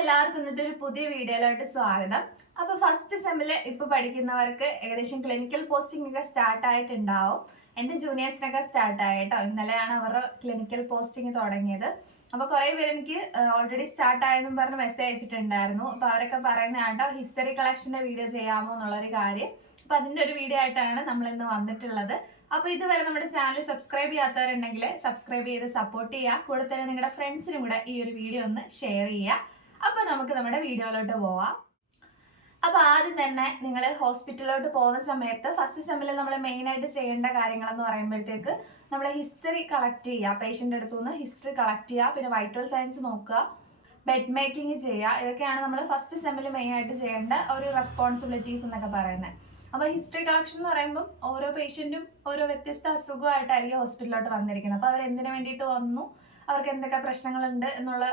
എല്ലാവർക്കും ഇന്നത്തെ ഒരു പുതിയ വീഡിയോയിലോട്ട് സ്വാഗതം. അപ്പോൾ ഫസ്റ്റ് സെമ്മിൽ ഇപ്പോൾ പഠിക്കുന്നവർക്ക് ഏകദേശം ക്ലിനിക്കൽ പോസ്റ്റിംഗ് ഒക്കെ സ്റ്റാർട്ട് ആയിട്ടുണ്ടാവും. എൻ്റെ ജൂനിയേഴ്സിനൊക്കെ സ്റ്റാർട്ട് ആയിട്ടോ. ഇന്നലെയാണ് അവരുടെ ക്ലിനിക്കൽ പോസ്റ്റിംഗ് തുടങ്ങിയത്. അപ്പോൾ കുറേ പേര് എനിക്ക് ഓൾറെഡി സ്റ്റാർട്ട് ആയെന്നും പറഞ്ഞ് മെസ്സേജ് അയച്ചിട്ടുണ്ടായിരുന്നു. അപ്പോൾ അവരൊക്കെ പറയുന്ന കേട്ടോ ഹിസ്റ്ററി കളക്ഷൻ്റെ വീഡിയോ ചെയ്യാമോ എന്നുള്ളൊരു കാര്യം. അപ്പോൾ അതിൻ്റെ ഒരു വീഡിയോ ആയിട്ടാണ് നമ്മൾ ഇന്ന് വന്നിട്ടുള്ളത്. അപ്പോൾ ഇതുവരെ നമ്മുടെ ചാനൽ സബ്സ്ക്രൈബ് ചെയ്യാത്തവരുണ്ടെങ്കിൽ സബ്സ്ക്രൈബ് ചെയ്ത് സപ്പോർട്ട് ചെയ്യുക. കൂടെ തന്നെ നിങ്ങളുടെ ഫ്രണ്ട്സിനും കൂടെ ഈ ഒരു വീഡിയോ ഒന്ന് ഷെയർ ചെയ്യുക. അപ്പോൾ നമുക്ക് നമ്മുടെ വീഡിയോയിലോട്ട് പോവാം. അപ്പോൾ ആദ്യം തന്നെ നിങ്ങൾ ഹോസ്പിറ്റലിലോട്ട് പോകുന്ന സമയത്ത് ഫസ്റ്റ് സെമ്മിൽ നമ്മൾ മെയിനായിട്ട് ചെയ്യേണ്ട കാര്യങ്ങളെന്ന് പറയുമ്പോഴത്തേക്ക് നമ്മൾ ഹിസ്റ്ററി കളക്ട് ചെയ്യുക. പേഷ്യൻ്റെ അടുത്തു നിന്ന് ഹിസ്റ്ററി കളക്ട് ചെയ്യുക, പിന്നെ വൈറ്റൽ സയൻസ് നോക്കുക, ബെഡ് മേക്കിംഗ് ചെയ്യുക. ഇതൊക്കെയാണ് നമ്മൾ ഫസ്റ്റ് സെമ്മിൽ മെയിനായിട്ട് ചെയ്യേണ്ട ഒരു റെസ്പോൺസിബിലിറ്റീസ് എന്നൊക്കെ പറയുന്നത്. അപ്പോൾ ഹിസ്റ്ററി കളക്ഷൻ എന്ന് പറയുമ്പം ഓരോ പേഷ്യൻറ്റും ഓരോ വ്യത്യസ്ത അസുഖമായിട്ടായിരിക്കും ഹോസ്പിറ്റലിലോട്ട് വന്നിരിക്കുന്നത്. അപ്പോൾ അവർ എന്തിനു വേണ്ടിയിട്ട് വന്നു, അവർക്ക് എന്തൊക്കെ പ്രശ്നങ്ങളുണ്ട് എന്നുള്ള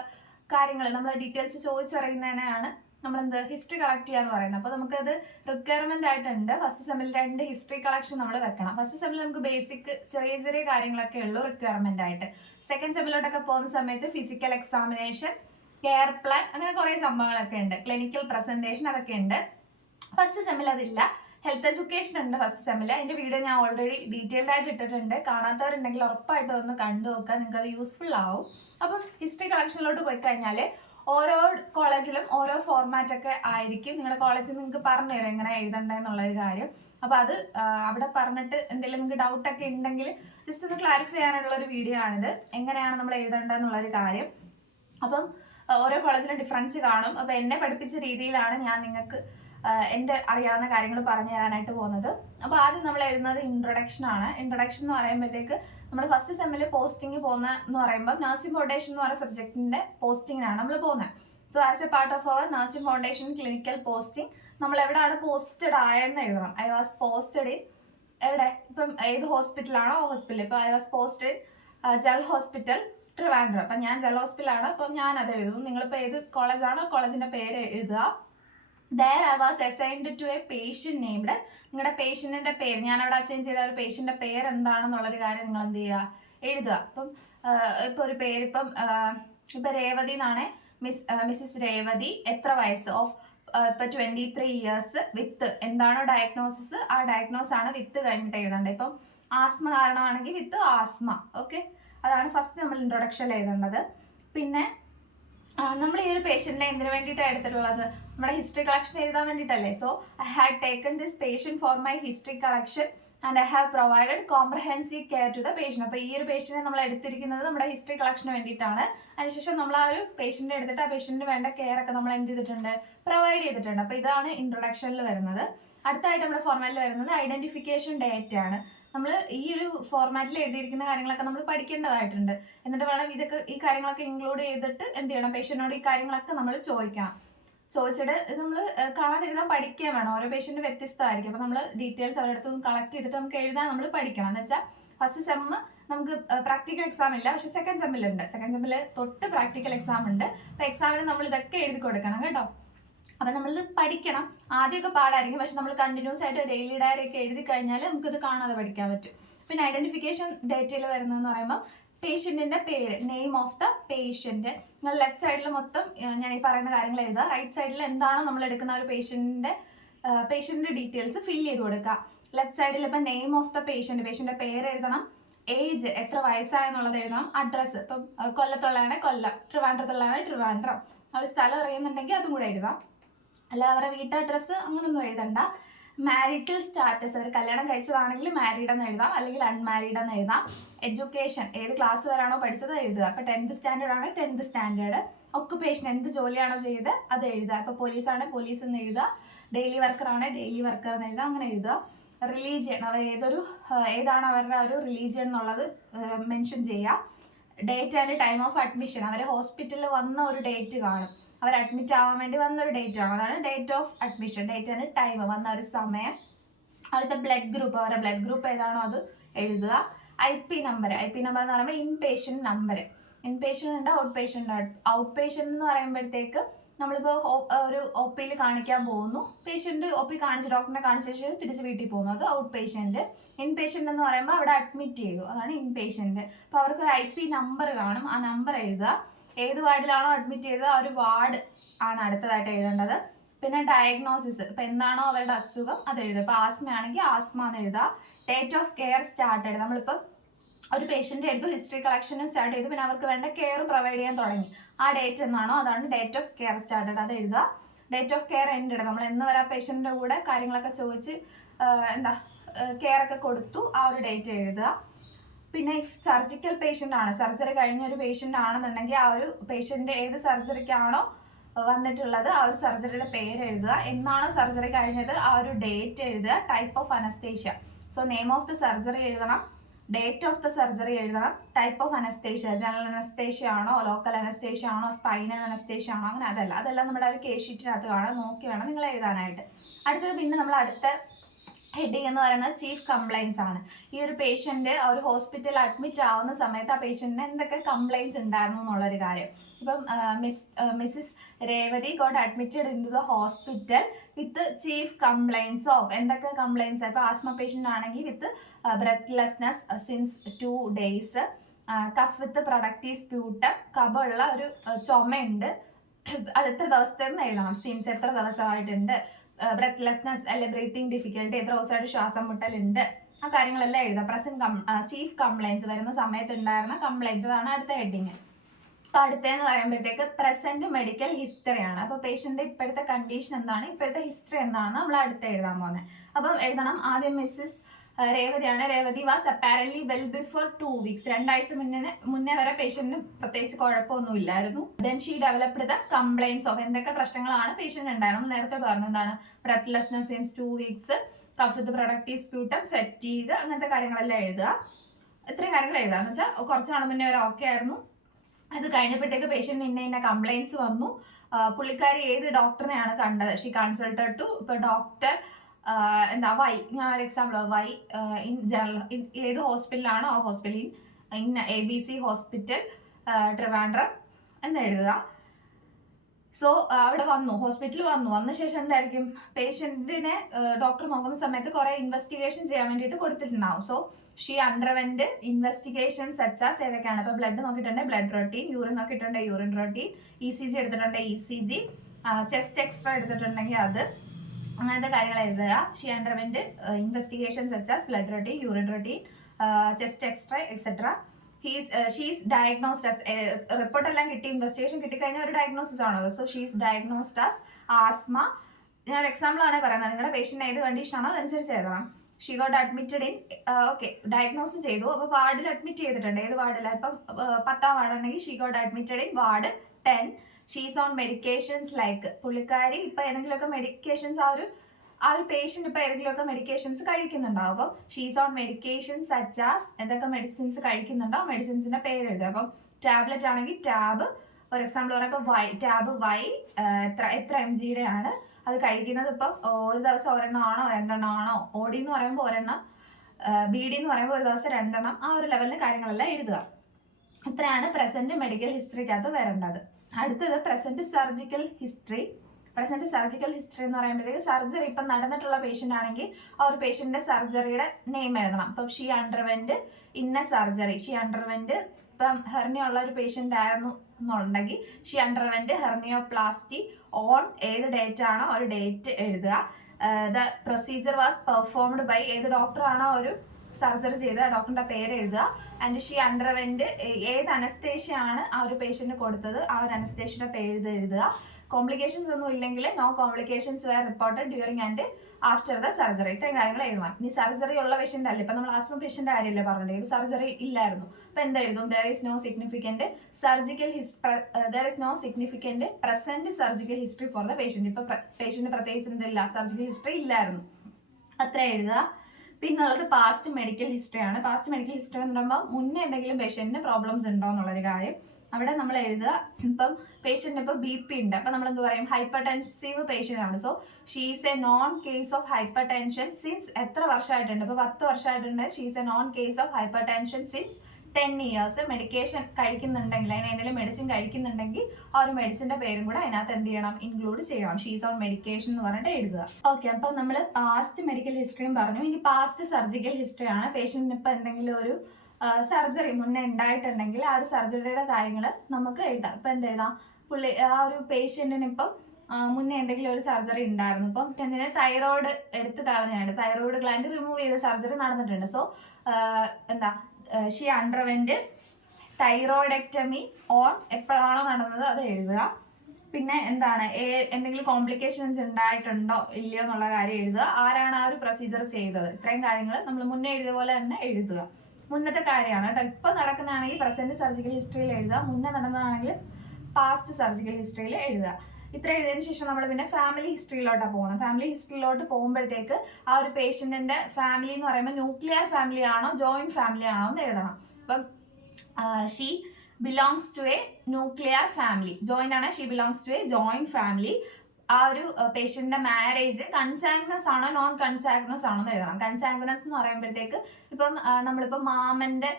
കാര്യങ്ങൾ നമ്മൾ ഡീറ്റെയിൽസ് ചോദിച്ചറിയുന്നതിനാണ് നമ്മൾ ഹിസ്റ്ററി കളക്ട് ചെയ്യാന്ന് പറയുന്നത്. അപ്പോൾ നമുക്കത് റിക്വയർമെന്റ് ആയിട്ടുണ്ട്. ഫസ്റ്റ് സെമ്മിൽ 2 ഹിസ്റ്ററി കളക്ഷൻ നമ്മൾ വെക്കണം. ഫസ്റ്റ് സെമ്മിൽ നമുക്ക് ബേസിക് ചെറിയ ചെറിയ കാര്യങ്ങളൊക്കെ ഉള്ളൂ റിക്വയർമെന്റ് ആയിട്ട്. സെക്കൻഡ് സെമ്മിലോട്ടൊക്കെ പോകുന്ന സമയത്ത് ഫിസിക്കൽ എക്സാമിനേഷൻ, കെയർ പ്ലാൻ, അങ്ങനെ കുറേ സംഭവങ്ങളൊക്കെ ഉണ്ട്. ക്ലിനിക്കൽ പ്രസന്റേഷൻ അതൊക്കെ ഉണ്ട്. ഫസ്റ്റ് സെമ്മിൽ അതില്ല. ഹെൽത്ത് എഡ്യൂക്കേഷൻ ഉണ്ട് ഫസ്റ്റ് സെമ്മിൽ. അതിന്റെ വീഡിയോ ഞാൻ ഓൾറെഡി ഡീറ്റെയിൽഡ് ആയിട്ട് ഇട്ടിട്ടുണ്ട്. കാണാത്തവരുണ്ടെങ്കിൽ ഉറപ്പായിട്ടും ഒന്ന് കണ്ടു നോക്കുക, നിങ്ങൾക്ക് അത് യൂസ്ഫുൾ ആവും. അപ്പം ഹിസ്റ്ററി കളക്ഷനിലോട്ട് പോയി കഴിഞ്ഞാൽ ഓരോ കോളേജിലും ഓരോ ഫോർമാറ്റ് ഒക്കെ ആയിരിക്കും. നിങ്ങളുടെ കോളേജിൽ നിങ്ങൾക്ക് പറഞ്ഞു തരും എങ്ങനെ എഴുതണ്ടെന്നുള്ളൊരു കാര്യം. അപ്പോൾ അത് അവിടെ പറഞ്ഞിട്ട് എന്തെങ്കിലും നിങ്ങൾക്ക് ഡൗട്ടൊക്കെ ഉണ്ടെങ്കിൽ ജസ്റ്റ് ഒന്ന് ക്ലാരിഫൈ ചെയ്യാനുള്ള ഒരു വീഡിയോ ആണിത്, എങ്ങനെയാണ് നമ്മൾ എഴുതേണ്ടതെന്നുള്ളൊരു കാര്യം. അപ്പം ഓരോ കോളേജിലും ഡിഫറൻസ് കാണും. അപ്പോൾ എന്നെ പഠിപ്പിച്ച രീതിയിലാണ് ഞാൻ നിങ്ങൾക്ക് എൻ്റെ അറിയാവുന്ന കാര്യങ്ങൾ പറഞ്ഞു തരാനായിട്ട് പോകുന്നത്. അപ്പോൾ ആദ്യം നമ്മൾ എഴുതുന്നത് ഇൻട്രൊഡക്ഷൻ ആണ്. ഇൻട്രൊഡക്ഷൻ എന്ന് പറയുമ്പോഴത്തേക്ക് നമ്മൾ ഫസ്റ്റ് സെമ്മിൽ പോസ്റ്റിംഗ് പോകുന്ന എന്ന് പറയുമ്പോൾ നഴ്സിംഗ് ഫൗണ്ടേഷൻ എന്ന് പറയുന്ന സബ്ജക്റ്റിന്റെ പോസ്റ്റിങ്ങിനാണ് നമ്മൾ പോകുന്നത്. So as a part of our nursing foundation clinical posting നമ്മൾ എവിടെയാണ് പോസ്റ്റഡ് ആയെന്ന് എഴുതണം. ഐ വാസ് പോസ്റ്റഡ് ഇൻ എവിടെ, ഇപ്പം ഏത് ഹോസ്പിറ്റലാണോ ഹോസ്പിറ്റൽ. ഇപ്പോൾ I was posted in Jal hospital Trivandrum. അപ്പം ഞാൻ ജൽ ഹോസ്പിറ്റലാണ്, അപ്പം ഞാൻ അത് എഴുതും. നിങ്ങളിപ്പോൾ ഏത് കോളേജാണോ കോളേജിന്റെ പേര് എഴുതുക. There I was assigned to a patient named. നിങ്ങളുടെ പേഷ്യന്റിന്റെ പേര് ഞാൻ അവിടെ അസൈൻ ചെയ്ത ഒരു പേഷ്യന്റിന്റെ പേര് എന്താണെന്നുള്ളൊരു കാര്യം നിങ്ങൾ എന്ത് ചെയ്യുക, എഴുതുക. അപ്പം ഇപ്പൊ ഒരു പേര് ഇപ്പൊ രേവതി എന്നാണ്. മിസ്സിസ് രേവതി, എത്ര വയസ്സ്, ഓഫ് ഇപ്പൊ 23 years, വിത്ത് എന്താണോ ഡയഗ്നോസിസ് ആ ഡയഗ്നോസ് ആണ് വിത്ത് കഴിഞ്ഞിട്ട് എഴുതേണ്ടത്. ഇപ്പം ആസ്മ കാരണമാണെങ്കിൽ വിത്ത് ആസ്മ. ഓക്കെ, അതാണ് ഫസ്റ്റ് നമ്മൾ ഇൻട്രൊഡക്ഷനിൽ എഴുതേണ്ടത്. പിന്നെ നമ്മൾ ഈ ഒരു പേഷ്യന്റിനെ എന്തിനു വേണ്ടിയിട്ടാണ് എടുത്തിട്ടുള്ളത്, നമ്മുടെ ഹിസ്റ്ററി കളക്ഷൻ എഴുതാൻ വേണ്ടിയിട്ടല്ലേ. So I had taken this patient for my history collection and I have provided comprehensive care to the patient. അപ്പോൾ ഈ ഒരു പേഷ്യന്റിനെ നമ്മൾ എടുത്തിരിക്കുന്നത് നമ്മുടെ ഹിസ്റ്ററി കളക്ഷന് വേണ്ടിയിട്ടാണ്. അതിനുശേഷം നമ്മൾ ആ ഒരു പേഷ്യന്റിനെ എടുത്തിട്ട് ആ പേഷ്യന്റിന് വേണ്ട കെയർ ഒക്കെ നമ്മൾ എന്ത് ചെയ്തിട്ടുണ്ട്, പ്രൊവൈഡ് ചെയ്തിട്ടുണ്ട്. അപ്പോൾ ഇതാണ് ഇൻട്രൊഡക്ഷനിൽ വരുന്നത്. അടുത്തായിട്ട് നമ്മുടെ ഫോർമാറ്റിൽ വരുന്നത് ഐഡന്റിഫിക്കേഷൻ ഡേറ്റ് ആണ്. നമ്മൾ ഈ ഒരു ഫോർമാറ്റിൽ എഴുതിയിരിക്കുന്ന കാര്യങ്ങളൊക്കെ നമ്മൾ പഠിക്കേണ്ടതായിട്ടുണ്ട്. എന്നിട്ട് വേണം ഇതൊക്കെ ഈ കാര്യങ്ങളൊക്കെ ഇൻക്ലൂഡ് ചെയ്തിട്ട് എന്ത് ചെയ്യണം, പേഷ്യന്റിനോട് ഈ കാര്യങ്ങളൊക്കെ നമ്മൾ ചോദിക്കണം. ചോദിച്ചിട്ട് നമ്മൾ കാണാതിരുന്നാൽ പഠിക്കാൻ വേണം. ഓരോ പേഷ്യന്റ് വ്യത്യസ്തമായിരിക്കും. അപ്പോൾ നമ്മൾ ഡീറ്റെയിൽസ് അവരുടെ അടുത്ത് കളക്ട് ചെയ്തിട്ട് നമുക്ക് എഴുതാൻ നമ്മൾ പഠിക്കണം. എന്ന് വെച്ചാൽ ഫസ്റ്റ് സെമ്മ് നമുക്ക് പ്രാക്ടിക്കൽ എക്സാം ഇല്ല, പക്ഷെ സെക്കൻഡ് സെമ്മിലുണ്ട്. സെക്കൻഡ് സെമ്മിൽ തൊട്ട് പ്രാക്ടിക്കൽ എക്സാം ഉണ്ട്. അപ്പോൾ എക്സാമിന് നമ്മൾ ഇതൊക്കെ എഴുതി കൊടുക്കണം കേട്ടോ. അപ്പം നമ്മളിത് പഠിക്കണം. ആദ്യമൊക്കെ പാടായിരിക്കും, പക്ഷെ നമ്മൾ കണ്ടിന്യൂസ് ആയിട്ട് ഡെയിലി ഡയറി ഒക്കെ എഴുതി കഴിഞ്ഞാൽ നമുക്കിത് കാണാതെ പഠിക്കാൻ പറ്റും. പിന്നെ ഐഡന്റിഫിക്കേഷൻ ഡേറ്റയിൽ വരുന്നതെന്ന് പറയുമ്പോൾ പേഷ്യന്റിന്റെ പേര്, നെയിം ഓഫ് ദ പേഷ്യന്റ്. നിങ്ങൾ ലെഫ്റ്റ് സൈഡിൽ മൊത്തം ഞാൻ ഈ പറയുന്ന കാര്യങ്ങൾ എഴുതുക. റൈറ്റ് സൈഡിൽ എന്താണോ നമ്മൾ എടുക്കുന്ന ഒരു പേഷ്യന്റിന്റെ ഡീറ്റെയിൽസ് ഫില്ല് ചെയ്ത് കൊടുക്കുക. ലെഫ്റ്റ് സൈഡിൽ ഇപ്പം നെയിം ഓഫ് ദ പേഷ്യന്റ് പേര് എഴുതണം, ഏജ് എത്ര വയസ്സായെന്നുള്ളത് എഴുതണം, അഡ്രസ്സ് ഇപ്പം കൊല്ലത്തുള്ളതാണ് കൊല്ലം, ട്രിവാൻഡ്രത്തുള്ളതാണ് ട്രിവാൻഡ്രം. ഒരു സ്ഥലം അറിയുന്നുണ്ടെങ്കിൽ അതും കൂടെ എഴുതാം. അല്ലാതെ അവരുടെ വീട്ട് അഡ്രസ്സ് അങ്ങനൊന്നും എഴുതണ്ട. മാരിറ്റൽ സ്റ്റാറ്റസ്, അവർ കല്യാണം കഴിച്ചതാണെങ്കിൽ മാരീഡ് എന്ന് എഴുതാം, അല്ലെങ്കിൽ അൺമാരീഡ് എന്ന് എഴുതാം. എഡ്യൂക്കേഷൻ ഏത് ക്ലാസ് വരാണോ പഠിച്ചത് എഴുതുക. അപ്പോൾ 10th സ്റ്റാൻഡേർഡ് ആണ് 10th സ്റ്റാൻഡേർഡ്. ഒക്കുപേഷൻ എന്ത് ജോലിയാണോ ചെയ്ത് അത് എഴുതുക. ഇപ്പോൾ പോലീസാണ് പോലീസ് എന്ന് എഴുതുക, ഡെയിലി വർക്കർ ആണ് ഡെയിലി വർക്കർ എന്ന് എഴുതുക, അങ്ങനെ എഴുതുക. റിലീജിയൻ, അവർ ഏതാണ് അവരുടെ ഒരു റിലീജിയൻ എന്നുള്ളത് മെൻഷൻ ചെയ്യുക. Date and time of admission, അവർ ഹോസ്പിറ്റലിൽ വന്ന ഒരു ഡേറ്റ് കാണും, അവർ അഡ്മിറ്റ് ആവാൻ വേണ്ടി വന്നൊരു ഡേറ്റ് ആണ്, അതാണ് date of admission. Date and time, വന്ന ഒരു സമയം. അടുത്ത ബ്ലഡ് ഗ്രൂപ്പ്, അവരുടെ ബ്ലഡ് ഗ്രൂപ്പ് ഏതാണോ അത് എഴുതുക. IP നമ്പർ എന്ന് പറയുമ്പോൾ in patient number. In patient ഉണ്ട്, ഔട്ട് പേഷ്യന്റ് ഉണ്ട്. ഔട്ട് പേഷ്യന്റ് എന്ന് പറയുമ്പോഴത്തേക്ക് നമ്മളിപ്പോൾ ഒരു OP കാണിക്കാൻ പോകുന്നു, പേഷ്യന്റ് OP കാണിച്ച് ഡോക്ടറിനെ കാണിച്ച ശേഷം തിരിച്ച് വീട്ടിൽ പോകുന്നു, അത് ഔട്ട് പേഷ്യന്റ്. ഇൻ പേഷ്യന്റ് എന്ന് പറയുമ്പോൾ അവിടെ അഡ്മിറ്റ് ചെയ്തു, അതാണ് ഇൻ പേഷ്യന്റ്. അപ്പോൾ അവർക്ക് ഒരു IP നമ്പർ കാണും, ആ നമ്പർ എഴുതുക. ഏത് വാർഡിലാണോ അഡ്മിറ്റ് ചെയ്തത് ആ ഒരു വാർഡ് ആണ് അടുത്തതായിട്ട് എഴുതേണ്ടത്. പിന്നെ ഡയഗ്നോസിസ്, ഇപ്പം എന്താണോ അവരുടെ അസുഖം അത് എഴുതുക. ഇപ്പോൾ ആസ്മ ആണെങ്കിൽ ആസ്മ എന്ന് എഴുതുക. ഡേറ്റ് ഓഫ് കെയർ സ്റ്റാർട്ടഡ്, നമ്മളിപ്പോൾ ഒരു പേഷ്യൻ്റ് എടുത്തു, ഹിസ്റ്ററി കളക്ഷനും സ്റ്റാർട്ട് ചെയ്തു, പിന്നെ അവർക്ക് വേണ്ട കെയർ പ്രൊവൈഡ് ചെയ്യാൻ തുടങ്ങി. ആ ഡേറ്റ് എന്നാണോ അതാണ് ഡേറ്റ് ഓഫ് കെയർ സ്റ്റാർട്ടഡ്, അത് എഴുതുക. ഡേറ്റ് ഓഫ് കെയർ എൻഡ്, നമ്മൾ എന്ന് വരെ ആ പേഷ്യൻ്റെ കൂടെ കാര്യങ്ങളൊക്കെ ചോദിച്ച് കെയർ ഒക്കെ കൊടുത്തു, ആ ഒരു ഡേറ്റ് എഴുതുക. പിന്നെ സർജിക്കൽ പേഷ്യൻ്റ് ആണ്, സർജറി കഴിഞ്ഞ ഒരു പേഷ്യൻ്റ് ആണെന്നുണ്ടെങ്കിൽ ആ ഒരു പേഷ്യൻ്റ് ഏത് സർജറിക്കാണോ വന്നിട്ടുള്ളത് ആ ഒരു സർജറിയുടെ പേര് എഴുതുക. എന്നാണോ സർജറി കഴിഞ്ഞത് ആ ഒരു ഡേറ്റ് എഴുതുക. Type of anaesthesia, so name of the surgery എഴുതണം, ഡേറ്റ് ഓഫ് ദ സർജറി എഴുതണം, type of anaesthesia, general anaesthesia ആണോ, ലോക്കൽ അനസ്തേഷ്യ ആണോ, സ്പൈനൽ അനസ്തേഷ്യ ആണോ, അങ്ങനെ അതെല്ലാം നമ്മുടെ ഒരു കേസ് ഷീറ്റിനകത്ത് കാണാൻ നോക്കി വേണം നിങ്ങൾ എഴുതാനായിട്ട്. അടുത്തത് പിന്നെ നമ്മൾ അടുത്ത ഹെഡിങ് എന്ന് പറയുന്നത് ചീഫ് കംപ്ലൈൻസ് ആണ്. ഈ ഒരു പേഷ്യൻ്റ് ഒരു ഹോസ്പിറ്റലിൽ അഡ്മിറ്റ് ആവുന്ന സമയത്ത് ആ പേഷ്യൻറ്റിന് എന്തൊക്കെ കംപ്ലൈൻറ്റ്സ് ഉണ്ടായിരുന്നു എന്നുള്ളൊരു കാര്യം. ഇപ്പം Mrs Revathi got admitted into the hospital with chief complaints of, എന്തൊക്കെ കംപ്ലൈൻറ്റ്സ്, ഇപ്പോൾ ആസ്മ പേഷ്യൻ്റ് ആണെങ്കിൽ with breathlessness since 2 days, cough with productive sputum, കഫമുള്ള ഒരു ചുമയുണ്ട്, അത് എത്ര ദിവസത്തേന്ന് എഴുതണം, സിൻസ് എത്ര ദിവസമായിട്ടുണ്ട്, ബ്രെത്ത്ലെസ്നെസ് അല്ലെ ബ്രീത്തിങ് ഡിഫിക്കൽട്ടി എത്ര ദിവസമായിട്ട് ശ്വാസം മുട്ടലുണ്ട്, ആ കാര്യങ്ങളെല്ലാം എഴുതാം. പ്രസന്റ് ചീഫ് കംപ്ലൈൻറ്റ്സ് വരുന്ന സമയത്ത് ഉണ്ടായിരുന്ന കംപ്ലൈൻറ്റ്സ്, അതാണ് അടുത്ത ഹെഡിങ്. അപ്പോൾ അടുത്തതെന്ന് പറയുമ്പോഴത്തേക്ക് പ്രസന്റ് മെഡിക്കൽ ഹിസ്റ്ററി ആണ്. അപ്പോൾ പേഷ്യൻ്റെ ഇപ്പോഴത്തെ കണ്ടീഷൻ എന്താണ്, ഇപ്പോഴത്തെ ഹിസ്റ്ററി എന്താണെന്ന് നമ്മൾ അടുത്ത് എഴുതാൻ പോകുന്നത്. അപ്പം എഴുതണം. ആദ്യം മിസ്സിസ് രേവതിയാണ്. Revathi was apparently well before 2 weeks, 2 ആഴ്ച മുന്നേ വരെ പേഷ്യന്റിന് പ്രത്യേകിച്ച് കുഴപ്പമൊന്നുമില്ലായിരുന്നു. Then she developed the complaints of, എന്തൊക്കെ പ്രശ്നങ്ങളാണ് പേഷ്യന്റ് ഉണ്ടായത്, നമ്മൾ നേരത്തെ പറഞ്ഞു എന്താണ്, breathlessness since 2 weeks, cough with productive sputum, fatigue, അങ്ങനത്തെ കാര്യങ്ങളെല്ലാം എഴുതുക. ഇത്രയും കാര്യങ്ങൾ എഴുതുക എന്ന് വെച്ചാൽ കുറച്ച് നാൾ മുന്നേ വരെ ഓക്കെ ആയിരുന്നു, അത് കഴിഞ്ഞപ്പോഴത്തേക്ക് പേഷ്യന്റ് ഇന്ന കംപ്ലൈൻറ്റ്സ് വന്നു. പുള്ളിക്കാരി ഏത് ഡോക്ടറിനെയാണ് കണ്ടത്, ഷീ കൺസൾട്ടഡ് ടു, ഇപ്പോൾ ഡോക്ടർ എന്താ വൈ, ഞാൻ ഒരു എക്സാമ്പിൾ, വൈ ഇൻ ജനറൽ, ഏത് ഹോസ്പിറ്റലാണോ ആ ഹോസ്പിറ്റലിൽ ഇൻ ABC ഹോസ്പിറ്റൽ ട്രിവാൻഡ്രം എന്ന് എഴുതുക. സോ അവിടെ വന്നു, ഹോസ്പിറ്റലിൽ വന്ന ശേഷം എന്തായിരിക്കും, പേഷ്യൻറ്റിനെ ഡോക്ടർ നോക്കുന്ന സമയത്ത് കുറേ ഇൻവെസ്റ്റിഗേഷൻ ചെയ്യാൻ വേണ്ടിയിട്ട് കൊടുത്തിട്ടുണ്ടാവും. So she underwent investigation such as, ഏതൊക്കെയാണ്, ഇപ്പോൾ ബ്ലഡ് നോക്കിയിട്ടുണ്ടെങ്കിൽ ബ്ലഡ് റൊട്ടീൻ, യൂറിൻ നോക്കിയിട്ടുണ്ടെങ്കിൽ യൂറിൻ റൊട്ടീൻ, ECG എടുത്തിട്ടുണ്ടെങ്കിൽ ECG, ചെസ്റ്റ് എക്സ്ട്രാ എടുത്തിട്ടുണ്ടെങ്കിൽ അത്, അങ്ങനത്തെ കാര്യങ്ങൾ എഴുതുക. She underwent investigation such as blood routine, urine routine, chest x-ray etcetera. She's diagnosed as, report എല്ലാം കിട്ടി, ഇൻവെസ്റ്റിഗേഷൻ കിട്ടിക്കഴിഞ്ഞാൽ ഒരു ഡയഗ്നോസിസ് ആണോ. So she's diagnosed as asthma. ഞാൻ ഒരു എക്സാമ്പിൾ ആണ് പറയുന്നത്, നിങ്ങളുടെ പേഷ്യൻ്റ് ഏത് കണ്ടീഷൻ ആണോ അതനുസരിച്ച് എഴുതണം. She got admitted in, okay diagnose ചെയ്തു, അപ്പോൾ വാർഡിൽ അഡ്മിറ്റ് ചെയ്തിട്ടുണ്ട്, ഏത് വാർഡിലാണ്, ഇപ്പം 10ാം വാർഡുണ്ടെങ്കിൽ she got admitted in ward 10. She's on medications like, പുള്ളിക്കാരി ഇപ്പം ഏതെങ്കിലുമൊക്കെ മെഡിക്കേഷൻസ് ആ ഒരു പേഷ്യൻ്റ് ഇപ്പോൾ ഏതെങ്കിലുമൊക്കെ മെഡിക്കേഷൻസ് കഴിക്കുന്നുണ്ടാവും. അപ്പം ഷീസ് ഓൺ മെഡിക്കേഷൻസ് സച്ചാസ്, എന്തൊക്കെ മെഡിസിൻസ് കഴിക്കുന്നുണ്ടോ മെഡിസിൻസിൻ്റെ പേര് എഴുതുക. അപ്പം ടാബ്ലറ്റ് ആണെങ്കിൽ ടാബ്, ഫോർ എക്സാമ്പിൾ പറയുമ്പോൾ ടാബ് വൈ എത്ര mg ആണ് അത് കഴിക്കുന്നത്, ഇപ്പം ഒരു ദിവസം ഒരെണ്ണമാണോ 2 എണ്ണമാണോ, OD എന്ന് പറയുമ്പോൾ ഒരെണ്ണം, BD എന്ന് പറയുമ്പോൾ ഒരു ദിവസം 2 എണ്ണം, ആ ഒരു ലെവലിൽ കാര്യങ്ങളെല്ലാം എഴുതുക. ഇത്രയാണ് പ്രസന്റ് മെഡിക്കൽ ഹിസ്റ്ററിക്കകത്ത് വരേണ്ടത്. അടുത്തത് present surgical history. Present surgical history എന്ന് പറയുമ്പോഴത്തേക്ക് സർജറി ഇപ്പം നടന്നിട്ടുള്ള പേഷ്യൻ്റ് ആണെങ്കിൽ ആ ഒരു പേഷ്യൻ്റെ സർജറിയുടെ നെയിം എഴുതണം. ഇപ്പം ഷീ അണ്ടർവെന്റ് ഇന്ന സർജറി, ഷീ അണ്ടർവെന്റ്, ഇപ്പം ഹെർണിയ ഉള്ള ഒരു പേഷ്യൻ്റ് ആയിരുന്നു എന്നുണ്ടെങ്കിൽ ഷീ അണ്ടർവെന്റ് ഹെർണിയോപ്ലാസ്റ്റി ഓൺ, ഏത് ഡേറ്റ് ആണോ ഒരു ഡേറ്റ് എഴുതുക. The procedure was performed by, ഏത് ഡോക്ടറാണോ ഒരു സർജറി ചെയ്ത് ആ ഡോക്ടറിന്റെ പേര് എഴുതുക. ആൻഡ് ഷീ അണ്ടർവെന്റ്, ഏത് അനസ്തേഷ്യ ആണ് ആ ഒരു പേഷ്യന്റ് കൊടുത്തത് ആ ഒരു അനസ്തേഷ്യയുടെ പേര് എഴുതുക. കോംപ്ലിക്കേഷൻസ് ഒന്നും ഇല്ലെങ്കിൽ no complications were reported during and after the surgery, ഇത്രയും കാര്യങ്ങൾ എഴുതണം. ഇനി സർജറി ഉള്ള പേഷ്യൻ്റ് അല്ലേ, ഇപ്പം നമ്മൾ ആസ്മ പേഷ്യൻ്റെ കാര്യമല്ലേ പറഞ്ഞിട്ടുണ്ടെങ്കിൽ സർജറി ഇല്ലായിരുന്നു, അപ്പം എന്തെഴുതും, there is no significant surgical there is no significant present surgical history for the patient. ഇപ്പം പേഷ്യൻറ്റ് പ്രത്യേകിച്ച് എന്തില്ല, സർജിക്കൽ ഹിസ്റ്ററി ഇല്ലായിരുന്നു, അത്ര എഴുതുക. പിന്നുള്ളത് പാസ്റ്റ് മെഡിക്കൽ ഹിസ്റ്ററി ആണ്. പാസ്റ്റ് മെഡിക്കൽ ഹിസ്റ്ററി എന്ന് പറയുമ്പോൾ മുന്നേ എന്തെങ്കിലും പേഷ്യൻറ്റിന് പ്രോബ്ലംസ് ഉണ്ടോ എന്നുള്ളൊരു കാര്യം അവിടെ നമ്മൾ എഴുതുക. ഇപ്പം പേഷ്യൻറ്റിന് ഇപ്പോൾ BP ഉണ്ട്, അപ്പം നമ്മൾ എന്ത് പറയും, ഹൈപ്പർ ടെൻസീവ് പേഷ്യൻ്റ് ആണ്. So she's a known case of hypertension since എത്ര വർഷമായിട്ടുണ്ട്, ഇപ്പോൾ 10 വർഷമായിട്ടുണ്ട്. She's a known case of hypertension since 10 years. Medication കഴിക്കുന്നുണ്ടെങ്കിൽ, അതിന് എന്തെങ്കിലും മെഡിസിൻ കഴിക്കുന്നുണ്ടെങ്കിൽ ആ ഒരു മെഡിസിൻ്റെ പേരും കൂടെ അതിനകത്ത് എന്ത് ചെയ്യണം, ഇൻക്ലൂഡ് ചെയ്യണം. ഷീസ് ഓൺ മെഡിക്കേഷൻ എന്ന് പറഞ്ഞിട്ട് എഴുതുക. ഓക്കെ, അപ്പം നമ്മൾ പാസ്റ്റ് മെഡിക്കൽ ഹിസ്റ്ററിയും പറഞ്ഞു. ഇനി പാസ്റ്റ് സർജിക്കൽ ഹിസ്റ്ററി ആണ്. പേഷ്യൻറ്റിന് ഇപ്പോൾ എന്തെങ്കിലും ഒരു സർജറി മുന്നേ ഉണ്ടായിട്ടുണ്ടെങ്കിൽ ആ ഒരു സർജറിയുടെ കാര്യങ്ങൾ നമുക്ക് എഴുതാം. ഇപ്പം എന്തെഴുതാം, പുള്ളി ആ ഒരു പേഷ്യൻറ്റിന് ഇപ്പം മുന്നേ എന്തെങ്കിലും ഒരു സർജറി ഉണ്ടായിരുന്നു. ഇപ്പം പേഷ്യൻറ്റിന് തൈറോയിഡ് എടുത്ത് കളഞ്ഞാണ്, തൈറോയിഡ് ഗ്ലാൻഡ് റിമൂവ് ചെയ്ത സർജറി നടന്നിട്ടുണ്ട്. സോ എന്താ ഷീ അണ്ടർവെന്റ് തൈറോയിഡെക്ടമി ഓൺ എപ്പോഴാണോ നടന്നത് അത് എഴുതുക. പിന്നെ എന്താണ് എന്തെങ്കിലും കോംപ്ലിക്കേഷൻസ് ഉണ്ടായിട്ടുണ്ടോ ഇല്ലയോ എന്നുള്ള കാര്യം എഴുതുക. ആരാണ് ആ ഒരു പ്രൊസീജിയർ ചെയ്തത്, ഇത്രയും കാര്യങ്ങൾ നമ്മൾ മുന്നേ എഴുതിയ പോലെ തന്നെ എഴുതുക. മുന്നത്തെ കാര്യമാണ് കേട്ടോ. ഇപ്പം നടക്കുന്നതാണെങ്കിൽ പ്രസന്റ് സർജിക്കൽ ഹിസ്റ്ററിയിൽ എഴുതുക, മുന്നേ നടന്നതാണെങ്കിൽ പാസ്റ്റ് സർജിക്കൽ ഹിസ്റ്ററിയിൽ എഴുതുക. ഇത്ര എഴുതിയതിനു ശേഷം നമ്മൾ പിന്നെ ഫാമിലി ഹിസ്റ്ററിയിലോട്ടാണ് പോകുന്നത്. ഫാമിലി ഹിസ്റ്ററിയിലോട്ട് പോകുമ്പോഴത്തേക്ക് ആ ഒരു പേഷ്യൻറ്റിൻ്റെ ഫാമിലി എന്ന് പറയുമ്പോൾ ന്യൂക്ലിയർ ഫാമിലി ആണോ ജോയിൻറ്റ് ഫാമിലി ആണോ എന്ന് എഴുതണം. അപ്പം she belongs to a nuclear family, joint ആണ്, she belongs to a joint family. ആ ഒരു പേഷ്യൻറ്റിൻ്റെ മാരേജ് കൺസാങ്നസ് ആണോ നോൺ കൺസാങ്നസ് ആണോ എന്ന് എഴുതണം. കൺസാങ്നസ് എന്ന് പറയുമ്പോഴത്തേക്ക് ഇപ്പം നമ്മളിപ്പോൾ മാമൻ്റെ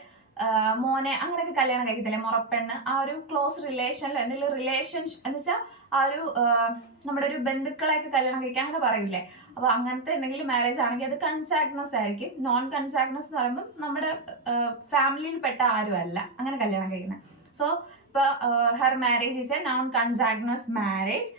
മോനെ അങ്ങനെയൊക്കെ കല്യാണം കഴിക്കത്തില്ലേ, മുറപ്പെണ്ണ്, ആ ഒരു ക്ലോസ് റിലേഷനിൽ എന്തെങ്കിലും റിലേഷൻ എന്ന് വെച്ചാൽ ആ ഒരു നമ്മുടെ ഒരു ബന്ധുക്കളെയൊക്കെ കല്യാണം കഴിക്കാൻ അങ്ങനെ പറയില്ലേ. അപ്പോൾ അങ്ങനത്തെ എന്തെങ്കിലും മാരേജ് ആണെങ്കിൽ അത് കൺസാഗ്നസ് ആയിരിക്കും. നോൺ കൺസാഗ്നസ് എന്ന് പറയുമ്പോൾ നമ്മുടെ ഫാമിലിയിൽ പെട്ട ആരും അല്ല അങ്ങനെ കല്യാണം കഴിക്കുന്നത്. സോ ഇപ്പോൾ her marriage is a non consanguineous marriage.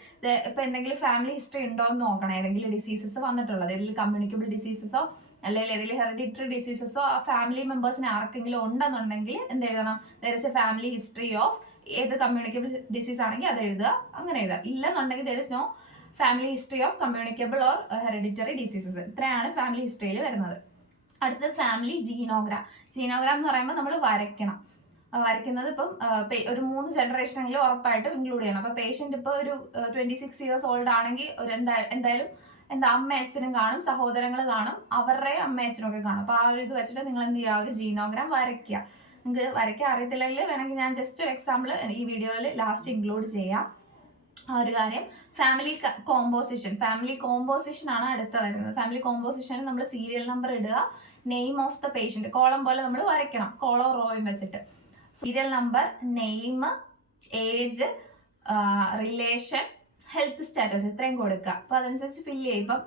ഇപ്പോൾ എന്തെങ്കിലും ഫാമിലി ഹിസ്റ്ററി ഉണ്ടോ എന്ന് നോക്കണം, ഏതെങ്കിലും ഡിസീസസ് വന്നിട്ടുള്ളത്, ഏതെങ്കിലും കമ്മ്യൂണിക്കബിൾ ഡിസീസസോ അല്ലെങ്കിൽ ഏതെങ്കിലും ഹെറിഡിറ്ററി ഡിസീസസോ ആ ഫാമിലി മെമ്പേഴ്സിന് ആർക്കെങ്കിലും ഉണ്ടെന്നുണ്ടെങ്കിൽ എന്ത് എഴുതണം, there is a family history of ഏത് കമ്മ്യൂണിക്കബിൾ ഡിസീസ് ആണെങ്കിൽ അത് എഴുതുക, അങ്ങനെ എഴുതുക. ഇല്ലെന്നുണ്ടെങ്കിൽ there is no family history of communicable or hereditary diseases. ഇത്രയാണ് ഫാമിലി ഹിസ്റ്ററിയിൽ വരുന്നത്. അടുത്തത് ഫാമിലി ജീനോഗ്രാം. ജീനോഗ്രാം എന്ന് പറയുമ്പോൾ നമ്മൾ വരയ്ക്കണം. വരയ്ക്കുന്നത് ഇപ്പം ഒരു 3 ജനറേഷനെങ്കിലും ഉറപ്പായിട്ടും ഇൻക്ലൂഡ് ചെയ്യണം. അപ്പോൾ പേഷ്യൻ്റ് ഇപ്പോൾ ഒരു 26 years ഓൾഡ് ആണെങ്കിൽ ഒരു എന്തായാലും അമ്മ അച്ഛനും കാണും, സഹോദരങ്ങൾ കാണും, അവരുടെ അമ്മ അച്ഛനും ഒക്കെ കാണും. അപ്പോൾ ആ ഒരു ഇത് വെച്ചിട്ട് നിങ്ങൾ എന്ത് ചെയ്യുക, ഒരു ജീനോഗ്രാം വരയ്ക്കുക. നിങ്ങൾക്ക് വരയ്ക്കാൻ അറിയത്തില്ലെങ്കിൽ വേണമെങ്കിൽ ഞാൻ ജസ്റ്റ് ഒരു എക്സാമ്പിൾ ഈ വീഡിയോയിൽ ലാസ്റ്റ് ഇൻക്ലൂഡ് ചെയ്യാം. ആ ഒരു കാര്യം. ഫാമിലി കോമ്പോസിഷൻ ആണ് അടുത്ത വരുന്നത്. ഫാമിലി കോമ്പോസിഷന് നമ്മൾ സീരിയൽ നമ്പർ ഇടുക, name of the patient, column പോലെ നമ്മൾ വരയ്ക്കണം, കോളോ റോയും വെച്ചിട്ട്. Serial number, name, age, relation, health status ഇത്രയും കൊടുക്കുക. അപ്പോൾ അതനുസരിച്ച് ഫില്ല് ചെയ്യും.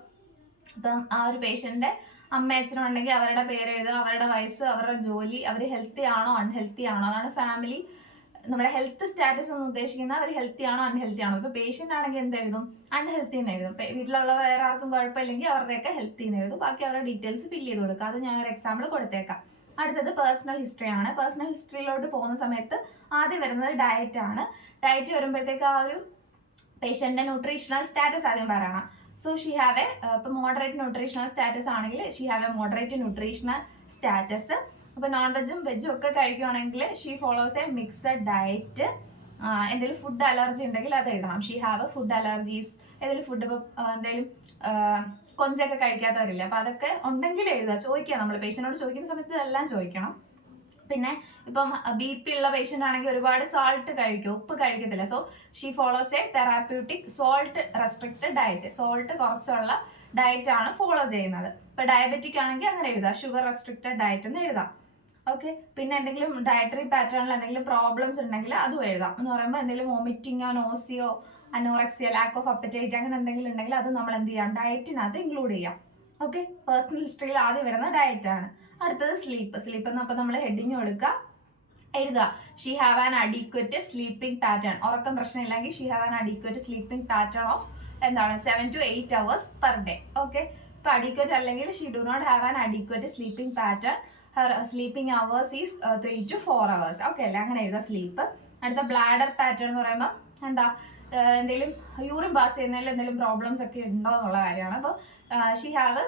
ഇപ്പം ആ ഒരു പേഷ്യൻ്റെ അമ്മ അച്ഛനും ഉണ്ടെങ്കിൽ അവരുടെ പേര് എഴുതുക, അവരുടെ വയസ്സ്, അവരുടെ ജോലി, അവർ ഹെൽത്തി ആണോ അൺഹെൽത്തി ആണോ, അതാണ് ഫാമിലി. നമ്മുടെ ഹെൽത്ത് സ്റ്റാറ്റസ് എന്ന് ഉദ്ദേശിക്കുന്ന അവർ ഹെൽത്തി ആണോ അൺഹെൽത്തി ആണോ. ഇപ്പോൾ പേഷ്യൻ്റ് ആണെങ്കിൽ എന്ത് എഴുതും, അൺഹെൽത്തി എന്ന് എഴുതും. വീട്ടിലുള്ള വേറെ ആർക്കും കുഴപ്പമില്ലെങ്കിൽ അവരുടെയൊക്കെ ഹെൽത്തി എന്ന് എഴുതും. ബാക്കി അവരുടെ ഡീറ്റെയിൽസ് ഫില്ല് ചെയ്ത് കൊടുക്കുക. അത് ഞാനൊരു എക്സാമ്പിൾ കൊടുത്തേക്കാം. അടുത്തത് പേഴ്സണൽ ഹിസ്റ്ററി ആണ്. പേഴ്സണൽ ഹിസ്റ്ററിയിലോട്ട് പോകുന്ന സമയത്ത് ആദ്യം വരുന്നത് ഡയറ്റ് ആണ്. ഡയറ്റ് വരുമ്പോഴത്തേക്ക് ആ ഒരു പേഷ്യൻ്റെ ന്യൂട്രീഷണൽ സ്റ്റാറ്റസ് ആദ്യം പറയണം. സോ ഷീ ഹാവ് എ ഇപ്പോൾ മോഡറേറ്റ് ന്യൂട്രീഷണൽ സ്റ്റാറ്റസ് ആണെങ്കിൽ she have A moderate nutritional status. അപ്പോൾ നോൺ വെജും വെജും ഒക്കെ കഴിക്കുകയാണെങ്കിൽ she follows A mixed diet. എന്തെങ്കിലും ഫുഡ് അലർജി ഉണ്ടെങ്കിൽ അത് എഴുതണം. She have food allergies. ഏതെങ്കിലും ഫുഡ് ഇപ്പോൾ എന്തെങ്കിലും കൊഞ്ചൊക്കെ കഴിക്കാത്തവരില്ല, അപ്പോൾ അതൊക്കെ ഉണ്ടെങ്കിൽ എഴുതുക, ചോദിക്കുക. നമ്മൾ പേഷ്യനോട് ചോദിക്കുന്ന സമയത്ത് ഇതെല്ലാം ചോദിക്കണം. പിന്നെ ഇപ്പം BP ഉള്ള പേഷ്യൻ്റ് ആണെങ്കിൽ ഒരുപാട് സാൾട്ട് കഴിക്കും, ഉപ്പ് കഴിക്കത്തില്ല. So she follows a therapeutic salt restricted diet. Salt കുറച്ചുള്ള ഡയറ്റ് ആണ് ഫോളോ ചെയ്യുന്നത്. ഇപ്പം ഡയബറ്റിക് ആണെങ്കിൽ അങ്ങനെ എഴുതാം, ഷുഗർ റെസ്ട്രിക്റ്റഡ് ഡയറ്റ് എന്ന് എഴുതാം. ഓക്കെ. പിന്നെ എന്തെങ്കിലും ഡയറ്ററി പാറ്റേണിൽ എന്തെങ്കിലും പ്രോബ്ലംസ് ഉണ്ടെങ്കിൽ അതും എഴുതാം. എന്ന് പറയുമ്പോൾ എന്തെങ്കിലും വോമിറ്റിങ്ങോ നോസിയോ അനോറക്സിയ ലാക്ക് ഓഫ് അപ്പറ്റൈറ്റ് അങ്ങനെ എന്തെങ്കിലും ഉണ്ടെങ്കിൽ അത് നമ്മൾ എന്ത് ചെയ്യാം, ഡയറ്റിനകത്ത് ഇൻക്ലൂഡ് ചെയ്യാം. ഓക്കെ. പേഴ്സണൽ ഹിസ്റ്ററിയിൽ ആദ്യം വരുന്ന ഡയറ്റ് ആണ്. അടുത്തത് സ്ലീപ്പ് എന്നപ്പോൾ നമ്മൾ ഹെഡിങ് കൊടുക്കുക, എഴുതുക. She have an adequate sleeping pattern. ഉറക്കം പ്രശ്നമില്ലെങ്കിൽ she have an adequate sleeping pattern of 7 to 8 hours per day. Okay. ഇപ്പോൾ അഡീക്വറ്റ് അല്ലെങ്കിൽ she do not have an adequate sleeping pattern. Her sleeping hours is 3 to 4 hours. Okay അല്ലേ, അങ്ങനെ എഴുതാം sleep. അടുത്ത bladder pattern എന്ന് പറയുമ്പോൾ എന്തെങ്കിലും urine pass ചെയ്യുന്നതിൽ എന്തെങ്കിലും പ്രോബ്ലംസ് ഒക്കെ ഉണ്ടോ എന്നുള്ള കാര്യമാണ്. അപ്പോൾ she have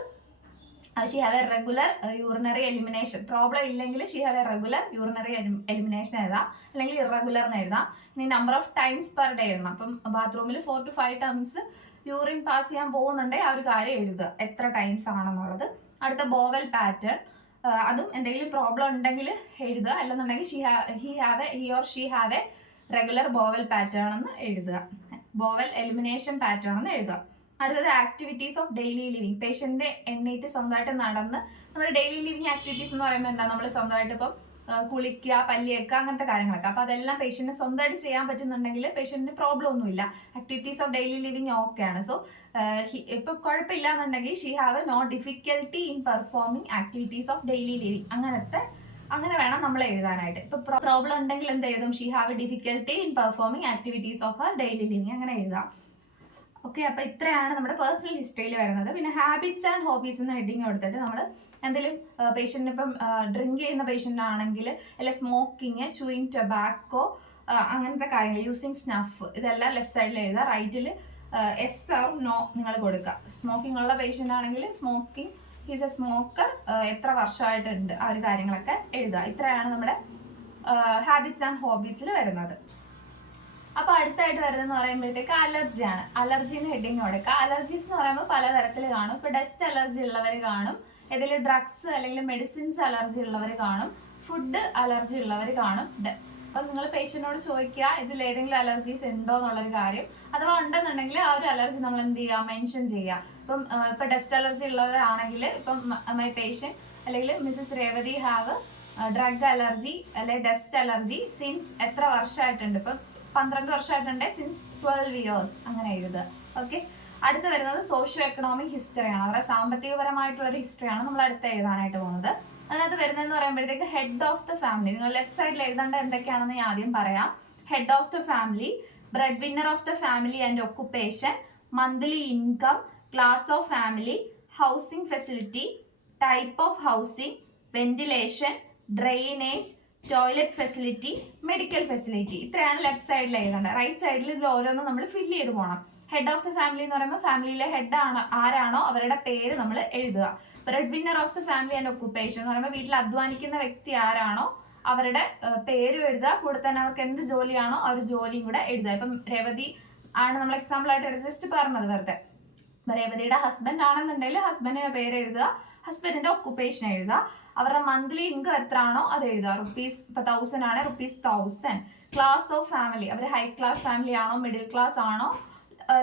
a regular urinary elimination. Problem ഇല്ലെങ്കിൽ she have a regular urinary elimination എഴുതാം, അല്ലെങ്കിൽ ഇറഗുലർ എന്ന് എഴുതാം. ഇനി number of times per day എഴുതണം. അപ്പം ബാത്റൂമിൽ 4 to 5 times യൂറിൻ പാസ് ചെയ്യാൻ പോകുന്നുണ്ടെങ്കിൽ ആ ഒരു കാര്യം എഴുതുക, എത്ര ടൈംസ് ആണെന്നുള്ളത്. അടുത്ത ബോവൽ പാറ്റേൺ, അതും എന്തെങ്കിലും പ്രോബ്ലം ഉണ്ടെങ്കിൽ എഴുതുക, അല്ലെന്നുണ്ടെങ്കിൽ he or she have a regular vowel pattern എന്ന് എഴുതുക, ബോവൽ എലിമിനേഷൻ പാറ്റേൺ എന്ന് എഴുതുക. അടുത്തത് ആക്ടിവിറ്റീസ് ഓഫ് ഡെയിലി ലിവിങ്. പേഷ്യൻ്റെ എണ്ണീറ്റ് സ്വന്തമായിട്ട് നടന്ന് നമ്മുടെ ഡെയിലി ലിവിങ് ആക്ടിവിറ്റീസ് എന്ന് പറയുമ്പോൾ എന്താ, നമ്മൾ സ്വന്തമായിട്ട് ഇപ്പം കുളിക്കുക, പല്ലിയേക്കുക, അങ്ങനത്തെ കാര്യങ്ങളൊക്കെ. അപ്പോൾ അതെല്ലാം പേഷ്യൻറ്റിന് സ്വന്തമായിട്ട് ചെയ്യാൻ പറ്റുന്നുണ്ടെങ്കിൽ പേഷ്യൻറ്റിന് പ്രോബ്ലം ഒന്നുമില്ല. ആക്ടിവിറ്റീസ് ഓഫ് ഡെയിലി ലിവിങ് ഓക്കെയാണ്. സോ ഇപ്പം കുഴപ്പമില്ല എന്നുണ്ടെങ്കിൽ she have no difficulty in performing activities of daily living. അങ്ങനത്തെ അങ്ങനെ വേണം നമ്മൾ എഴുതാനായിട്ട്. ഇപ്പൊ പ്രോബ്ലം ഉണ്ടെങ്കിൽ എന്ത് എഴുതും? She have A difficulty in performing activities of her daily living, അങ്ങനെ എഴുതാം. ഓക്കെ, അപ്പൊ ഇത്രയാണ് നമ്മുടെ പേഴ്സണൽ ഹിസ്റ്ററിയിൽ വരുന്നത്. പിന്നെ ഹാബിറ്റ്സ് ആൻഡ് ഹോബീസ് എന്ന ഹെഡിങ് കൊടുത്തിട്ട് നമ്മൾ എന്തെങ്കിലും പേഷ്യന്റിന് ഇപ്പം ഡ്രിങ്ക് ചെയ്യുന്ന പേഷ്യന്റ് ആണെങ്കിൽ, അല്ലെ സ്മോക്കിങ്, ചൂയിങ് ടൊബാക്കോ, അങ്ങനത്തെ കാര്യങ്ങൾ, യൂസിങ് സ്നഫ്, ഇതെല്ലാം ലെഫ്റ്റ് സൈഡിൽ എഴുതുക. റൈറ്റിൽ എസ് ഓർ നോ നിങ്ങൾ കൊടുക്കുക. സ്മോക്കിംഗ് ഉള്ള പേഷ്യന്റ് ആണെങ്കിൽ സ്മോക്കിംഗ്, ഹീസ് എ സ്മോക്കർ, എത്ര വർഷമായിട്ടുണ്ട്, ആ ഒരു കാര്യങ്ങളൊക്കെ എഴുതുക. ഇത്രയാണ് നമ്മുടെ ഹാബിറ്റ്സ് ആൻഡ് ഹോബീസിൽ വരുന്നത്. അപ്പൊ അടുത്തായിട്ട് വരുന്നതെന്ന് പറയുമ്പോഴത്തേക്ക് അലർജിയാണ്. അലർജി എന്ന് ഹെഡിങ് കൊടുക്കുക. അലർജീസ് എന്ന് പറയുമ്പോൾ പലതരത്തിൽ കാണും. ഇപ്പൊ ഡസ്റ്റ് അലർജി ഉള്ളവർ കാണും, ഏതെങ്കിലും ഡ്രഗ്സ് അല്ലെങ്കിൽ മെഡിസിൻസ് അലർജി ഉള്ളവർ കാണും, ഫുഡ് അലർജി ഉള്ളവർ കാണും. അപ്പൊ നിങ്ങൾ പേഷ്യന്റിനോട് ചോദിക്കുക ഇതിൽ ഏതെങ്കിലും അലർജീസ് ഉണ്ടോ എന്നുള്ളൊരു കാര്യം. അഥവാ ഉണ്ടെന്നുണ്ടെങ്കിൽ ആ ഒരു അലർജി നമ്മൾ എന്ത് ചെയ്യുക? മെൻഷൻ ചെയ്യുക. ഇപ്പൊ ഡസ്റ്റ് അലർജി ഉള്ളവരാണെങ്കിൽ ഇപ്പം മൈ പേഷ്യന്റ് അല്ലെങ്കിൽ Mrs Revathi have drug allergy അല്ലെ ഡസ്റ്റ് അലർജി സിൻസ് എത്ര വർഷമായിട്ടുണ്ട്, ഇപ്പം 12 വർഷമായിട്ടുണ്ട്, സിൻസ് 12 years, അങ്ങനെ എഴുതുക. ഓക്കെ, അടുത്ത് വരുന്നത് സോഷ്യോ എക്കണോമിക് ഹിസ്റ്ററിയാണ്. അവരുടെ സാമ്പത്തികപരമായിട്ടുള്ള ഒരു ഹിസ്റ്ററിയാണ് നമ്മൾ അടുത്ത് എഴുതാനായിട്ട് പോകുന്നത്. അതിനകത്ത് വരുന്നതെന്ന് പറയുമ്പോഴത്തേക്ക് ഹെഡ് ഓഫ് ദ ഫാമിലി. നിങ്ങൾ ലെഫ്റ്റ് സൈഡിൽ എഴുതേണ്ട എന്തൊക്കെയാണെന്ന് ഞാൻ ആദ്യം പറയാം. Head of the family, bread winner of the family and occupation, monthly income, class of family, housing facility, type of housing, ventilation, drainage, toilet facility, medical facility. ഇത്രയാണ് left സൈഡിൽ എഴുതേണ്ടത്. റൈറ്റ് സൈഡിൽ ഇതിൽ ഓരോന്നും നമ്മൾ ഫില്ല് ചെയ്ത് പോകണം. ഹെഡ് ഓഫ് ദ ഫാമിലി എന്ന് പറയുമ്പോൾ ഫാമിലിയിലെ ഹെഡ് ആരാണോ അവരുടെ പേര് നമ്മൾ എഴുതുക. Bread winner of the family and occupation എന്ന് പറയുമ്പോൾ വീട്ടിൽ അധ്വാനിക്കുന്ന വ്യക്തി ആരാണോ അവരുടെ പേരും എഴുതുക. കൂടെ തന്നെ അവർക്ക് എന്ത് ജോലിയാണോ ആ ഒരു ജോലിയും കൂടെ എഴുതുക. ഇപ്പം രേവതി ആണ് നമ്മൾ എക്സാമ്പിൾ ആയിട്ട് ജസ്റ്റ് പറഞ്ഞത് വെറുതെ. രേവതിയുടെ ഹസ്ബൻഡ് ആണെന്നുണ്ടെങ്കിൽ ഹസ്ബൻഡിന്റെ പേര് എഴുതുക, ഹസ്ബൻഡിന്റെ ഒക്കുപ്പേഷൻ എഴുതുക, അവരുടെ മന്ത്ലി ഇൻകം എത്ര ആണോ അത് എഴുതുക. റുപ്പീസ് ഇപ്പൊ 1000 ആണ്, ₹1000. ക്ലാസ് ഓഫ് ഫാമിലി, അവർ ഹൈ ക്ലാസ് ഫാമിലി ആണോ, മിഡിൽ ക്ലാസ് ആണോ,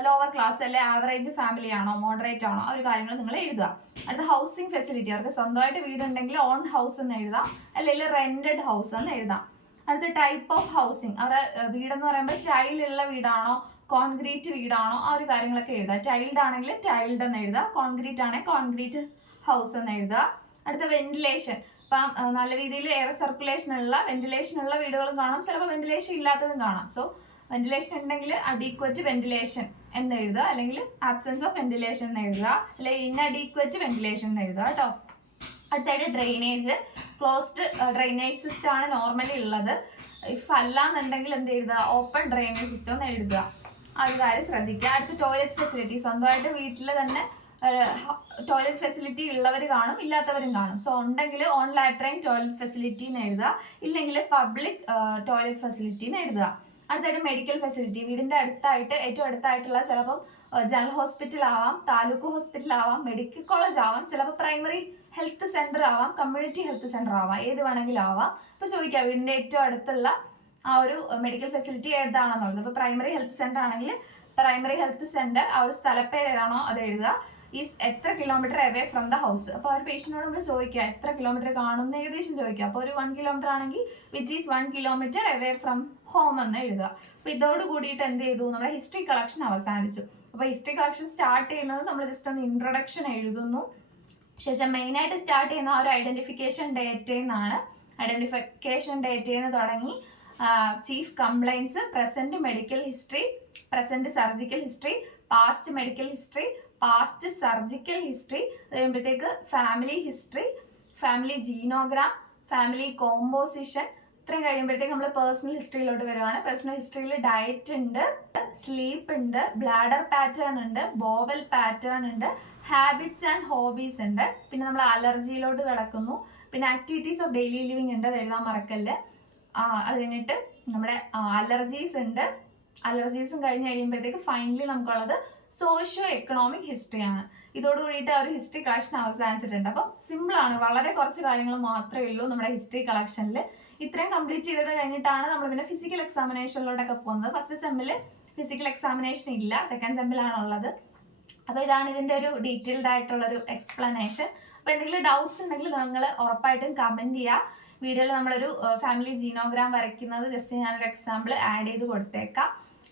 ലോവർ ക്ലാസ് അല്ലെ ആവറേജ് ഫാമിലി ആണോ, മോഡറേറ്റ് ആണോ, ആ ഒരു കാര്യങ്ങൾ നിങ്ങൾ എഴുതുക. അടുത്ത ഹൗസിംഗ് ഫെസിലിറ്റി, അവർക്ക് സ്വന്തമായിട്ട് വീടുണ്ടെങ്കിൽ ഓൺ ഹൗസ് എന്ന് എഴുതാം, അല്ലെങ്കിൽ റെന്റഡ് ഹൗസ് എന്ന് എഴുതാം. അടുത്ത ടൈപ്പ് ഓഫ് ഹൗസിംഗ്, അവരുടെ വീടെന്ന് പറയുമ്പോൾ ടൈലുള്ള വീടാണോ കോൺക്രീറ്റ് വീടാണോ ആ ഒരു കാര്യങ്ങളൊക്കെ എഴുതുക. ടൈൽഡ് ആണെങ്കിൽ ടൈൽഡ് എന്ന് എഴുതുക, കോൺക്രീറ്റ് ആണെങ്കിൽ കോൺക്രീറ്റ് ഹൗസ് എന്ന് എഴുതുക. അടുത്ത വെന്റിലേഷൻ, ഇപ്പം നല്ല രീതിയിൽ എയർ സർക്കുലേഷൻ ഉള്ള വെന്റിലേഷൻ ഉള്ള വീടുകളും കാണാം, ചിലപ്പോൾ വെന്റിലേഷൻ ഇല്ലാത്തതും കാണാം. സോ വെന്റിലേഷൻ ഉണ്ടെങ്കിൽ അഡീക്വറ്റ് വെന്റിലേഷൻ എന്ന് എഴുതുക, അല്ലെങ്കിൽ ആബ്സെൻസ് ഓഫ് വെന്റിലേഷൻ എന്ന് എഴുതുക, അല്ലെങ്കിൽ ഇൻഅഡീക്വറ്റ് വെന്റിലേഷൻ എന്ന് എഴുതുക കേട്ടോ. അടുത്തായിട്ട് ഡ്രെയിനേജ്, ക്ലോസ്ഡ് ഡ്രെയിനേജ് സിസ്റ്റം ആണ് നോർമലി ഉള്ളത്. ഇഫ് അല്ല എന്നുണ്ടെങ്കിൽ എന്ത് എഴുതുക? ഓപ്പൺ ഡ്രെയിനേജ് സിസ്റ്റം എന്ന് എഴുതുക. ആ ഒരു കാര്യം ശ്രദ്ധിക്കുക. അടുത്ത ടോയ്ലറ്റ് ഫെസിലിറ്റി, സ്വന്തമായിട്ട് വീട്ടിൽ തന്നെ ടോയ്ലറ്റ് ഫെസിലിറ്റി ഉള്ളവർ കാണും, ഇല്ലാത്തവരും കാണും. സോ ഉണ്ടെങ്കിൽ ഓൺ ലാട്രൈൻ ടോയ്ലറ്റ് ഫെസിലിറ്റി എന്ന് എഴുതുക, ഇല്ലെങ്കിൽ പബ്ലിക് ടോയ്ലറ്റ് ഫെസിലിറ്റി എന്ന് എഴുതുക. അടുത്തായിട്ട് മെഡിക്കൽ ഫെസിലിറ്റി, വീടിന്റെ അടുത്തായിട്ട് ഏറ്റവും അടുത്തായിട്ടുള്ള ചിലപ്പം ജനറൽ ഹോസ്പിറ്റൽ ആവാം, താലൂക്ക് ഹോസ്പിറ്റൽ ആവാം, മെഡിക്കൽ കോളേജ് ആവാം, ചിലപ്പോൾ പ്രൈമറി ഹെൽത്ത് സെന്റർ ആവാം, കമ്മ്യൂണിറ്റി ഹെൽത്ത് സെന്റർ ആവാം, ഏത് വേണമെങ്കിലും ആവാം. ഇപ്പൊ ചോദിക്കാം വീടിന്റെ ഏറ്റവും അടുത്തുള്ള ആ ഒരു മെഡിക്കൽ ഫെസിലിറ്റി ഏതാണെന്നുള്ളത്. ഇപ്പൊ പ്രൈമറി ഹെൽത്ത് സെന്റർ ആണെങ്കിൽ പ്രൈമറി ഹെൽത്ത് സെന്റർ ആ ഒരു സ്ഥലപ്പേര് ഏതാണോ അത് എഴുതുക. ഈസ് എത്ര kilometre away from the house. അപ്പോൾ ആ ഒരു പേഷ്യന്റിനോട് നമ്മൾ ചോദിക്കുക എത്ര കിലോമീറ്റർ കാണുമെന്ന് ഏകദേശം ചോദിക്കുക. അപ്പോൾ ഒരു 1 kilometer ആണെങ്കിൽ which is 1 kilometer away from home എന്ന് എഴുതുക. അപ്പോൾ ഇതോട് കൂടിയിട്ട് എന്ത് ചെയ്തു? നമ്മുടെ ഹിസ്റ്ററി കളക്ഷൻ അവസാനിച്ചു. അപ്പോൾ ഹിസ്റ്ററി കളക്ഷൻ സ്റ്റാർട്ട് ചെയ്യുന്നത് നമ്മൾ ജസ്റ്റ് ഒന്ന് ഇൻട്രൊഡക്ഷൻ എഴുതുന്നു. ശേഷം മെയിനായിട്ട് സ്റ്റാർട്ട് ചെയ്യുന്ന ആ ഒരു ഐഡന്റിഫിക്കേഷൻ ഡേറ്റയിൽ നിന്നാണ്. ഐഡന്റിഫിക്കേഷൻ ഡേറ്റയിൽ നിന്ന് തുടങ്ങി chief complaints, present medical history, present surgical history, past medical history, past surgical history, അത് കഴിയുമ്പോഴത്തേക്ക് family history, family genogram, family composition. ഇത്രയും കഴിയുമ്പോഴത്തേക്ക് നമ്മൾ പേഴ്സണൽ ഹിസ്റ്ററിയിലോട്ട് വരുവാണ്. പേഴ്സണൽ ഹിസ്റ്ററിയിൽ ഡയറ്റ് ഉണ്ട്, സ്ലീപ്പ് ഉണ്ട്, ബ്ലാഡർ പാറ്റേൺ ഉണ്ട്, ബോവൽ പാറ്റേൺ ഉണ്ട്, ഹാബിറ്റ്സ് ആൻഡ് ഹോബീസ് ഉണ്ട്. പിന്നെ നമ്മൾ അലർജിയിലോട്ട് കിടക്കുന്നു. പിന്നെ ആക്ടിവിറ്റീസ് ഓഫ് ഡെയിലി ലിവിങ് ഉണ്ട്, അത് എഴുതാൻ മറക്കല്ലേ. അത് കഴിഞ്ഞിട്ട് നമ്മുടെ അലർജീസ് ഉണ്ട്. അലർജീസും കഴിഞ്ഞ് കഴിയുമ്പോഴത്തേക്ക് ഫൈനലി നമുക്കുള്ളത് സോഷ്യോ എക്കണോമിക് ഹിസ്റ്ററി ആണ്. ഇതോടുകൂടിയിട്ട് ഒരു ഹിസ്റ്ററി കളക്ഷൻ അവസാനിച്ചിട്ടുണ്ട്. അപ്പം സിമ്പിൾ ആണ്, വളരെ കുറച്ച് കാര്യങ്ങൾ മാത്രമേ ഉള്ളൂ നമ്മുടെ ഹിസ്റ്ററി കളക്ഷനിൽ. ഇത്രയും കംപ്ലീറ്റ് ചെയ്തിട്ട് കഴിഞ്ഞിട്ടാണ് നമ്മൾ പിന്നെ ഫിസിക്കൽ എക്സാമിനേഷനിലോട്ടൊക്കെ പോകുന്നത്. ഫസ്റ്റ് സെമ്മിൽ ഫിസിക്കൽ എക്സാമിനേഷൻ ഇല്ല, സെക്കൻഡ് സെമ്മിലാണുള്ളത്. അപ്പോൾ ഇതാണ് ഇതിൻ്റെ ഒരു ഡീറ്റെയിൽഡ് ആയിട്ടുള്ളൊരു എക്സ്പ്ലനേഷൻ. അപ്പോൾ എന്തെങ്കിലും ഡൗട്ട്സ് ഉണ്ടെങ്കിൽ നിങ്ങൾ ഉറപ്പായിട്ടും കമൻറ്റ് ചെയ്യുക. വീഡിയോയിൽ നമ്മളൊരു ഫാമിലി ജീനോഗ്രാം വരയ്ക്കുന്നത് ജസ്റ്റ് ഞാനൊരു എക്സാമ്പിൾ ആഡ് ചെയ്ത് കൊടുത്തേക്കാം.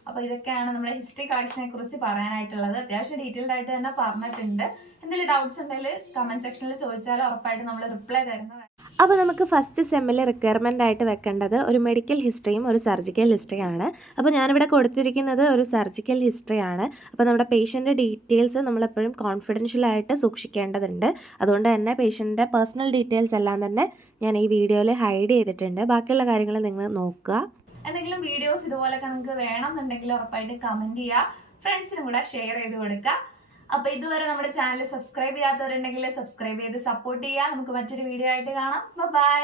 അപ്പോൾ ഇതൊക്കെയാണ് നമ്മുടെ ഹിസ്റ്ററി കളക്ഷനെ കുറിച്ച് പറയാനായിട്ടുള്ളത്. അത്യാവശ്യം ഡീറ്റെയിൽഡ് ആയിട്ട് തന്നെ പറഞ്ഞിട്ടുണ്ട്. എന്തെങ്കിലും ഡൗട്ട്സ് ഉണ്ടെങ്കിൽ കമന്റ് സെക്ഷനിൽ ചോദിച്ചാൽ ഉറപ്പായിട്ട് നമ്മൾ റിപ്ലൈ തരുന്നതാണ്. അപ്പോൾ നമുക്ക് ഫസ്റ്റ് സെമ്മിൽ റിക്വയർമെൻ്റ് ആയിട്ട് വെക്കേണ്ടത് ഒരു മെഡിക്കൽ ഹിസ്റ്ററിയും ഒരു സർജിക്കൽ ഹിസ്റ്ററിയാണ്. അപ്പോൾ ഞാനിവിടെ കൊടുത്തിരിക്കുന്നത് ഒരു സർജിക്കൽ ഹിസ്റ്ററിയാണ്. അപ്പോൾ നമ്മുടെ പേഷ്യൻ്റെ ഡീറ്റെയിൽസ് നമ്മളെപ്പോഴും കോൺഫിഡൻഷ്യലായിട്ട് സൂക്ഷിക്കേണ്ടതുണ്ട്. അതുകൊണ്ട് തന്നെ പേഷ്യൻ്റെ പേഴ്സണൽ ഡീറ്റെയിൽസ് എല്ലാം തന്നെ ഞാൻ ഈ വീഡിയോയിൽ ഹൈഡ് ചെയ്തിട്ടുണ്ട്. ബാക്കിയുള്ള കാര്യങ്ങൾ നിങ്ങൾ നോക്കുക. എന്തെങ്കിലും വീഡിയോസ് ഇതുപോലൊക്കെ നിങ്ങൾക്ക് വേണമെന്നുണ്ടെങ്കിൽ ഉറപ്പായിട്ട് കമൻറ്റ് ചെയ്യുക, ഫ്രണ്ട്സിനും കൂടെ ഷെയർ ചെയ്ത് കൊടുക്കുക. അപ്പോൾ ഇതുവരെ നമ്മുടെ ചാനൽ സബ്സ്ക്രൈബ് ചെയ്യാത്തവരുണ്ടെങ്കിൽ സബ്സ്ക്രൈബ് ചെയ്ത് സപ്പോർട്ട് ചെയ്യുക. നമുക്ക് മറ്റൊരു വീഡിയോ ആയിട്ട് കാണാം. ബൈ.